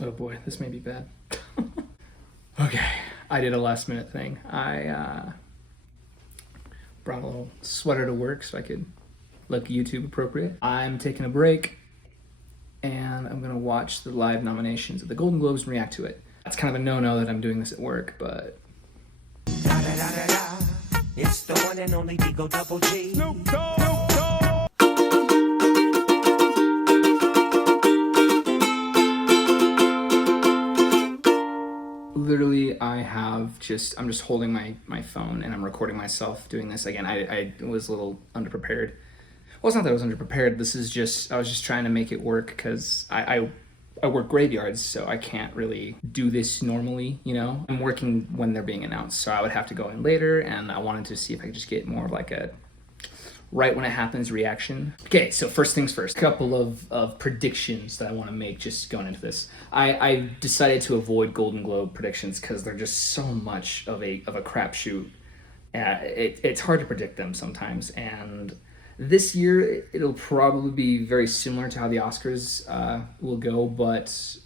Oh boy, this may be bad. Okay, I did a last minute thing. I brought a little sweater to work so I could look YouTube appropriate. I'm taking a break and I'm gonna watch the live nominations of the Golden Globes and react to it. It's kind of a no-no that I'm doing this at work, but Da da da da da. It's the one and only Digo Double G. Snoop Dogg. literally I'm just holding my phone and I'm recording myself doing this. Again, I was a little underprepared. Well, it's not that I was underprepared. I was just trying to make it work because I work graveyards, so I can't really do this normally, you know? I'm working when they're being announced, so I would have to go in later, and I wanted to see if I could just get more of like a right when it happens reaction. Okay, so first things first, a couple of predictions that I want to make just going into this. I decided to avoid Golden Globe predictions because they're just so much of a crapshoot. It's hard to predict them sometimes, and this year it'll probably be very similar to how the Oscars will go, but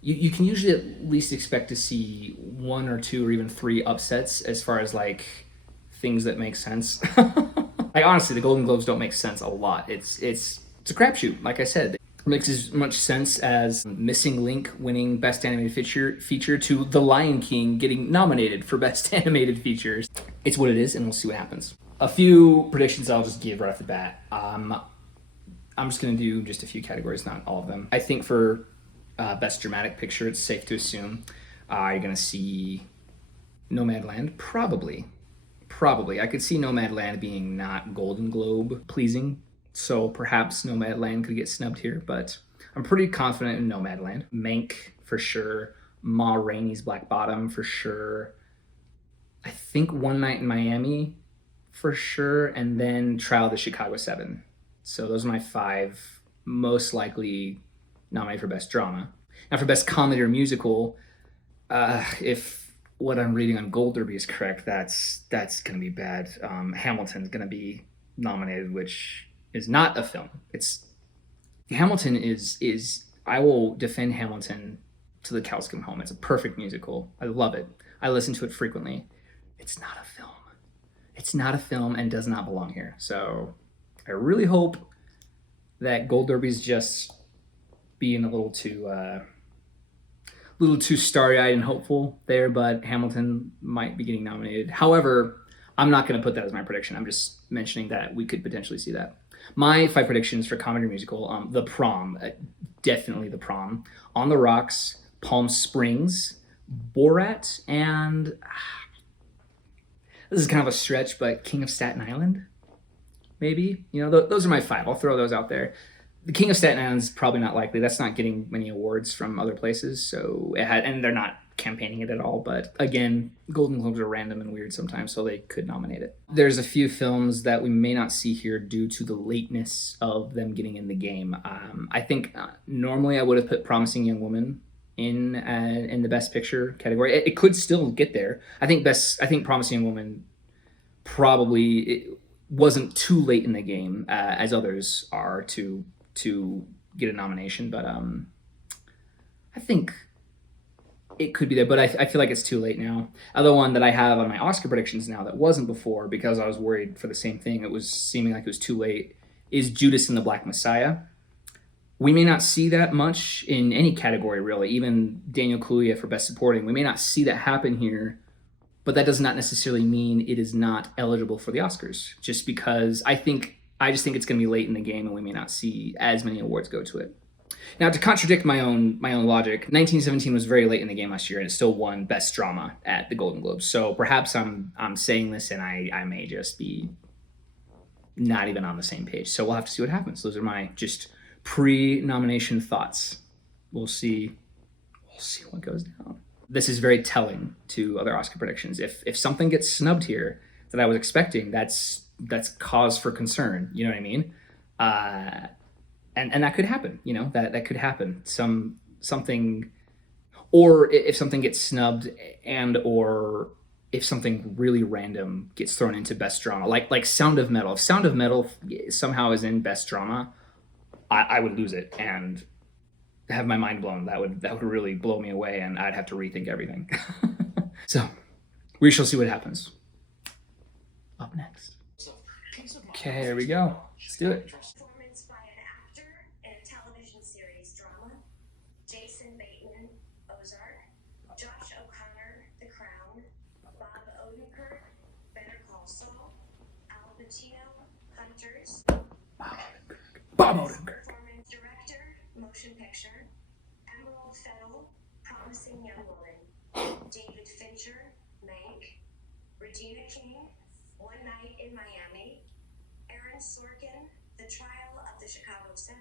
you can usually at least expect to see one or two or even three upsets as far as like things that make sense. Like honestly, the Golden Globes don't make sense a lot. It's a crapshoot. Like I said, it makes as much sense as Missing Link winning Best Animated Feature to The Lion King getting nominated for Best Animated Features. It's what it is, and we'll see what happens. A few predictions I'll just give right off the bat. I'm just gonna do just a few categories, not all of them. I think for Best Dramatic Picture, it's safe to assume you're gonna see Nomadland, probably. I could see Nomadland being not Golden Globe pleasing, so perhaps Nomadland could get snubbed here, but I'm pretty confident in Nomadland. Mank for sure, Ma Rainey's Black Bottom for sure. I think One Night in Miami for sure, and then Trial of the Chicago 7. So those are my five most likely nominated for Best Drama. Now for Best Comedy or Musical, if what I'm reading on Gold Derby is correct, that's going to be bad. Hamilton's going to be nominated, which is not a film. Hamilton is I will defend Hamilton to the cows come home. It's a perfect musical. I love it. I listen to it frequently. It's not a film. It's not a film and does not belong here. So I really hope that Gold Derby's just being a little too starry-eyed and hopeful there, but Hamilton might be getting nominated. However, I'm not going to put that as my prediction. I'm just mentioning that we could potentially see that. My five predictions for comedy or musical: The Prom, definitely The Prom, On the Rocks, Palm Springs, Borat, and this is kind of a stretch, but King of Staten Island, maybe. You know, those are my five. I'll throw those out there. The King of Staten Island is probably not likely. That's not getting many awards from other places, so and they're not campaigning it at all. But again, Golden Globes are random and weird sometimes, so they could nominate it. There's a few films that we may not see here due to the lateness of them getting in the game. I think normally I would have put Promising Young Woman in the Best Picture category. It could still get there. I think Promising Young Woman probably it wasn't too late in the game as others are to get a nomination, but I think it could be there, but I feel like it's too late now. Other one that I have on my Oscar predictions now that wasn't before because I was worried for the same thing, it was seeming like it was too late, is Judas and the Black Messiah. We may not see that much in any category, really, even Daniel Kaluuya for Best Supporting. We may not see that happen here, but that does not necessarily mean it is not eligible for the Oscars, just because I just think it's going to be late in the game and we may not see as many awards go to it. Now, to contradict my own logic, 1917 was very late in the game last year and it still won Best Drama at the Golden Globes. So perhaps I'm saying this and I may just be not even on the same page. So we'll have to see what happens. Those are my just pre-nomination thoughts. We'll see what goes down. This is very telling to other Oscar predictions. If something gets snubbed here that I was expecting, that's cause for concern. You know what I mean? And that could happen. You know, that could happen. Something, or if something gets snubbed, and or if something really random gets thrown into Best Drama, like Sound of Metal. If Sound of Metal somehow is in Best Drama, I would lose it, and have my mind blown. That would really blow me away, and I'd have to rethink everything. So we shall see what happens. Up next. Okay, here we go. Let's do it. Performance by an actor in a television series drama. Jason Bateman, Ozark. Josh O'Connor, The Crown. Bob Odenkirk, Better Call Saul. Al Pacino, Hunters. Bob Odenkirk. Performance director, motion picture. Emerald Fennell, Promising Young Woman. David Fincher, Mank. Regina King, One Night in Miami. Aaron Sorkin, The Trial of the Chicago 7.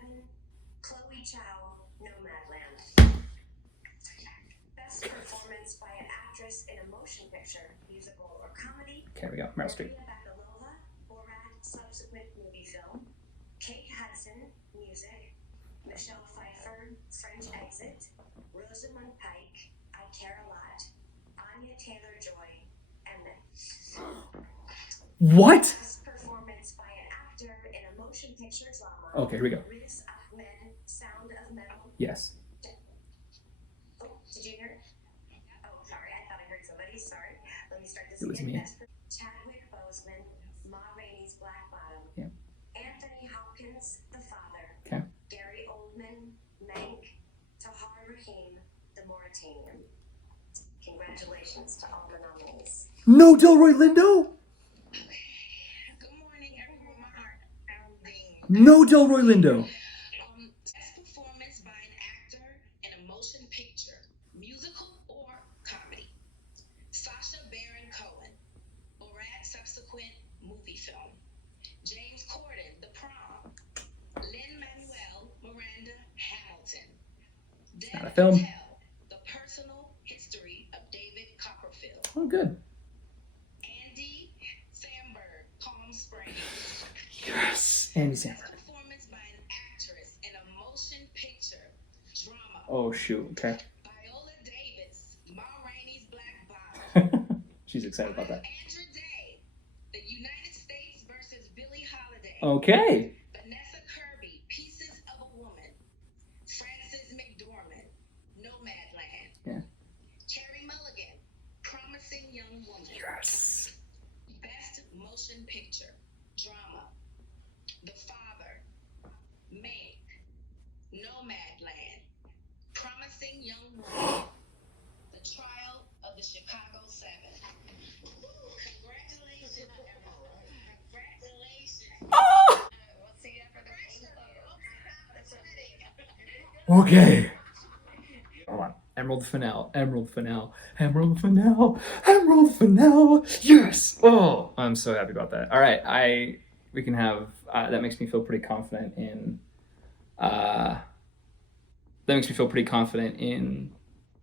Chloe Chow, Nomadland. Best performance by an actress in a motion picture, musical, or comedy. Okay, here we go. Meryl Streep. Maria Bakalova, Borat subsequent movie film. Kate Hudson, music. Michelle Pfeiffer, French Exit. Rosamund Pike, I Care a Lot. Anya Taylor-Joy, and What? best performance by an actor in a motion picture drama. Okay, here we go. Riz Ahmed, Sound of Metal. Yes. Oh, did you hear? Oh, sorry, I thought I heard somebody. Sorry. Let me start this It was again. me. Chadwick Boseman, Ma Rainey's Black Bottom. Yeah. Anthony Hopkins, The Father. Okay. Gary Oldman, Mank. Tahar Rahim, The Mauritanian. Congratulations to all the nominees. No Delroy Lindo? Good morning, everyone. My heart pounding. No Delroy Lindo. Best performance by an actor in a motion picture, musical or comedy. Sacha Baron Cohen, Borat subsequent movie film. James Corden, The Prom. Lin-Manuel Miranda Hamilton. Dev not a film. Patel, The Personal History of David Copperfield. Oh, good. Andy Samberg, Palm Springs. Yes. Andy Best Samberg. performance by an actress in a motion picture, drama. Oh, shoot. Okay. Viola Davis, Ma Rainey's Black Bottom. She's excited about that. Andra Day, The United States versus Billie Holiday. Okay. Vanessa Kirby, Pieces of a Woman. Frances McDormand, Nomadland. Yeah. Carey Mulligan, Promising Young Woman. Yes. Best motion picture, drama. The Father, Mank, Nomadland, Promising Young Woman, The Trial of the Chicago 7. Congratulations, everyone. Congratulations. Oh! We'll see you after the Okay. Hold on. Emerald Fennell. Emerald Fennell. Emerald Fennell. Emerald Fennell. Yes. Oh, I'm so happy about that. All right. We can have, that makes me feel pretty confident in,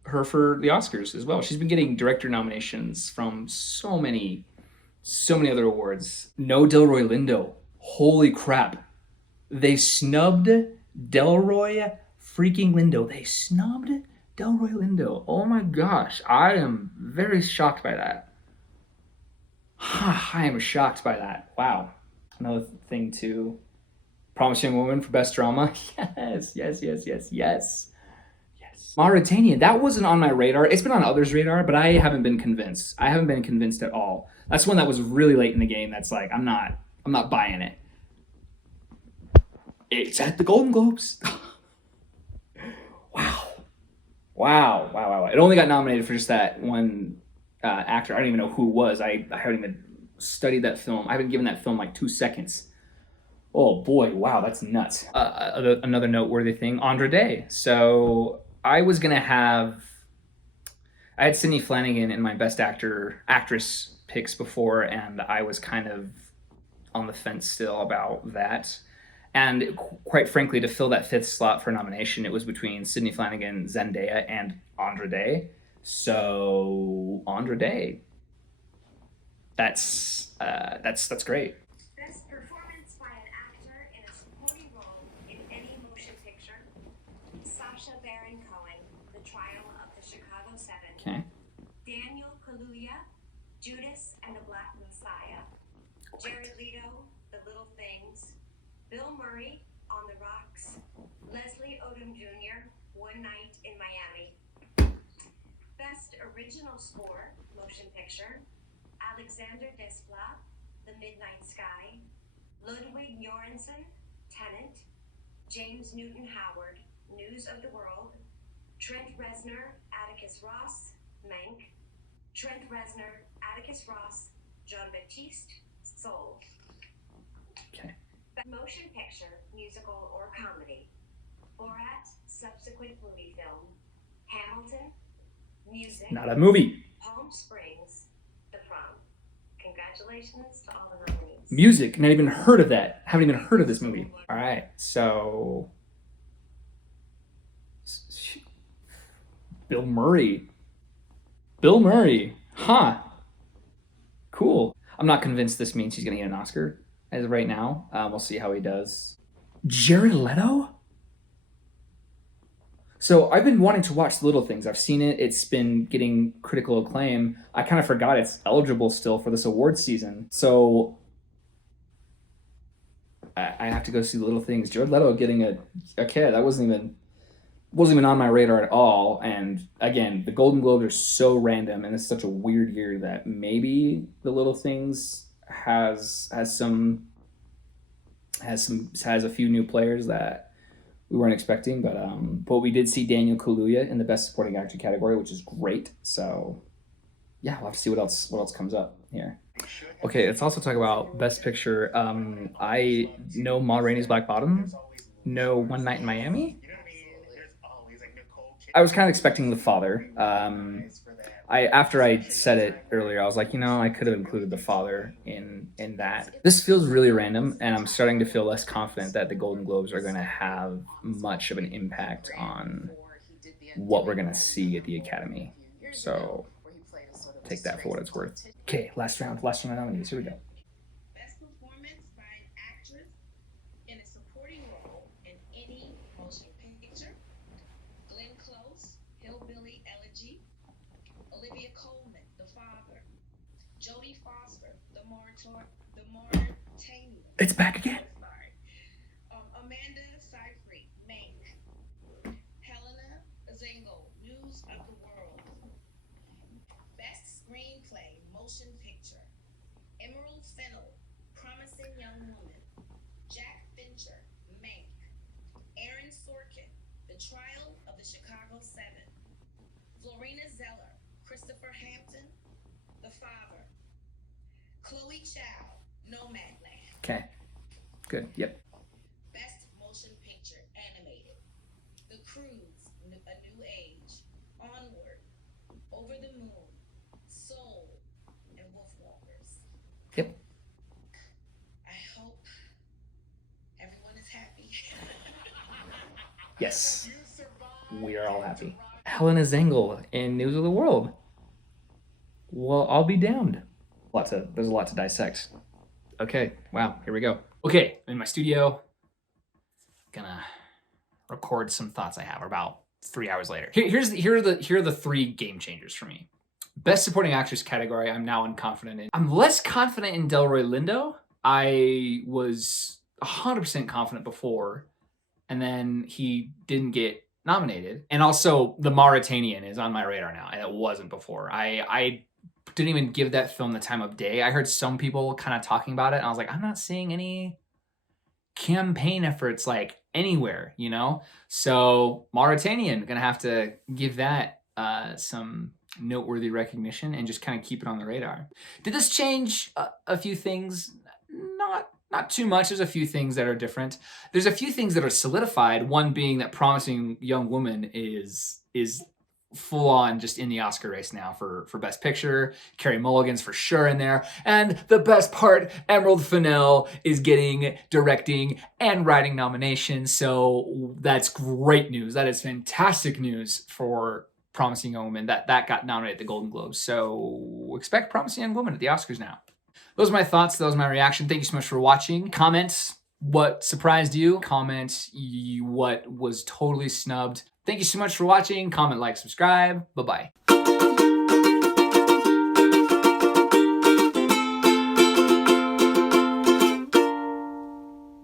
her for the Oscars as well. She's been getting director nominations from so many other awards. No Delroy Lindo. Holy crap. They snubbed Delroy freaking Lindo. They snubbed Delroy Lindo. Oh my gosh. I am very shocked by that. I am shocked by that. Wow. Another thing too. Promising Woman for Best Drama. Yes. Mauritania. That wasn't on my radar. It's been on others' radar, but I haven't been convinced. I haven't been convinced at all. That's one that was really late in the game. That's like, I'm not buying it. It's at the Golden Globes. Wow. It only got nominated for just that one actor. I don't even know who it was. I haven't even studied that film. I haven't given that film like 2 seconds. Oh boy, wow, that's nuts. Another noteworthy thing, Andra Day. So I had Sydney Flanagan in my best actress picks before, and I was kind of on the fence still about that. And quite frankly, to fill that 5th slot for nomination, it was between Sydney Flanagan, Zendaya, and Andra Day. So Andra Day. That's great. Best performance by an actor in a supporting role in any motion picture. Sacha Baron Cohen, The Trial of the Chicago 7. Okay. Daniel Kaluuya, Judas and the Black Messiah. Jared Leto, The Little Things. Bill Murray, On the Rocks. Leslie Odom Jr., One Night in Miami. Best Original Score, Motion Picture, Alexander Desplat, The Midnight Sky, Ludwig Göransson, Tenet, James Newton Howard, News of the World, Trent Reznor, Atticus Ross, Mank, Trent Reznor, Atticus Ross, Jean-Baptiste, Soul. Okay. Motion Picture, Musical or Comedy, Borat, Subsequent Movie Film, Hamilton, Music, Not a movie. Palm Springs, The Prom. Congratulations to all the nominees. Music. Not even heard of that. Haven't even heard of this movie. All right. So Bill Murray. Bill Murray. Huh. Cool. I'm not convinced this means he's going to get an Oscar as of right now. We'll see how he does. Jared Leto? So I've been wanting to watch Little Things. I've seen it. It's been getting critical acclaim. I kind of forgot it's eligible still for this awards season. So I have to go see Little Things. Jared Leto getting a kid. That wasn't even on my radar at all. And again, the Golden Globes are so random, and it's such a weird year that maybe the Little Things has a few new players that we weren't expecting, but we did see Daniel Kaluuya in the Best Supporting Actor category, which is great. So yeah, we'll have to see what else comes up here. Okay, let's also talk about Best Picture. I know Ma Rainey's Black Bottom, know One Night in Miami. I was kind of expecting The Father. After I said it earlier, I was like, I could have included The Father in that. This feels really random, and I'm starting to feel less confident that the Golden Globes are going to have much of an impact on what we're going to see at the Academy. So take that for what it's worth. Okay, last round of nominees. Here we go. Best performance by an actress in a supporting role in any motion picture. Glenn Close, Hillbilly Elegy. Olivia Colman, The Father. Jodie Foster, The Mauritanian. It's back again. Sorry. Amanda Seyfried, Mank. Helena Zengel, News of the World. Best Screenplay, Motion Picture. Emerald Fennell, Promising Young Woman. Jack Fincher, Mank. Aaron Sorkin, The Trial of the Chicago 7. Florina Zeller, Christopher Hampton, The Father. Chloe Chow, Nomadland. Okay, good. Yep. Best Motion Picture Animated. The Cruise, A New Age. Onward, Over the Moon, Soul, and Wolfwalkers. Yep. I hope everyone is happy. Yes. We are all happy. Helena Zengel in News of the World. Well, I'll be damned. There's a lot to dissect. Okay, wow, here we go. Okay, in my studio, gonna record some thoughts I have about 3 hours later. Here are the three game changers for me. Best Supporting Actress category, I'm now unconfident in. I'm less confident in Delroy Lindo. I was 100% confident before, and then he didn't get nominated. And also, The Mauritanian is on my radar now, and it wasn't before. I didn't even give that film the time of day. I heard some people kind of talking about it, and I was like, I'm not seeing any campaign efforts like anywhere, So Mauritanian, gonna have to give that some noteworthy recognition and just kind of keep it on the radar. Did this change a few things? Not too much. There's a few things that are different. There's a few things that are solidified. One being that Promising Young Woman is full on just in the Oscar race now for Best Picture. Carey Mulligan's for sure in there. And the best part, Emerald Fennell is getting directing and writing nominations. So that's great news. That is fantastic news for Promising Young Woman that got nominated at the Golden Globes. So expect Promising Young Woman at the Oscars now. Those are my thoughts. That was my reaction. Thank you so much for watching. Comment what surprised you. Comment what was totally snubbed. Thank you so much for watching. Comment, like, subscribe. Bye-bye.